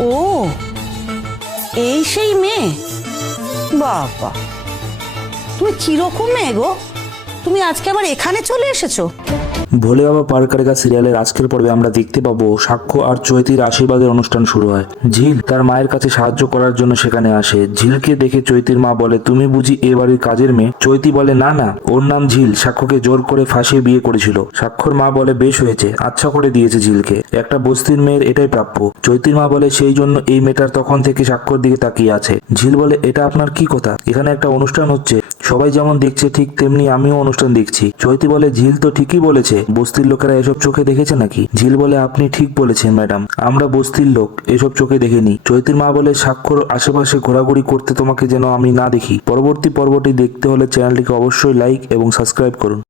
ও, এই সেই মেয়ে? বাবা, তুমি কিরকম মেয়ে গো? তুমি আজকে আবার এখানে চলে এসেছো? ভোলে বাবা পার করেগা সিরিয়ালের আজকের পর্বে আমরা দেখতে পাবো সাক্ষ্য আর চৈতির আশীর্বাদের অনুষ্ঠান শুরু হয়। ঝিল তার মায়ের কাছে সাহায্য করার জন্য সেখানে আসে। ঝিলকে দেখে চৈতির মা বলে, তুমি বুঝি এ বাড়ির কাজের মেয়ে? চৈতি বলে, না না, ওর নাম ঝিল, সাক্ষ্যকে জোর করে ফাঁসিয়ে বিয়ে করেছিল। সাক্ষ্যর মা বলে, বেশ হয়েছে, আচ্ছা করে দিয়েছে ঝিলকে, একটা বস্তির মেয়ের এটাই প্রাপ্য। চৈতির মা বলে, সেই জন্য এই মেয়েটার তখন থেকে সাক্ষ্যর দিকে তাকিয়ে আছে। ঝিল বলে, এটা আপনার কি কথা? এখানে একটা অনুষ্ঠান হচ্ছে, সবাই যেমন দেখছে ঠিক তেমনি আমিও অনুষ্ঠান দেখছি। চৈতি বলে, ঝিল তো ঠিকই বলেছে, বস্তির লোকেরা এসব চোখে দেখেছে নাকি? ঝিল বলে, আপনি ঠিক বলেছেন ম্যাডাম, আমরা বস্তির লোক, এসব চোখে দেখিনি। চৈতির মা বলে, সাক্ষর আশেপাশে ঘোরাঘুরি করতে তোমাকে যেন আমি না দেখি। পরবর্তী পর্বটি দেখতে হলে চ্যানেলটিকে অবশ্যই লাইক এবং সাবস্ক্রাইব করুন।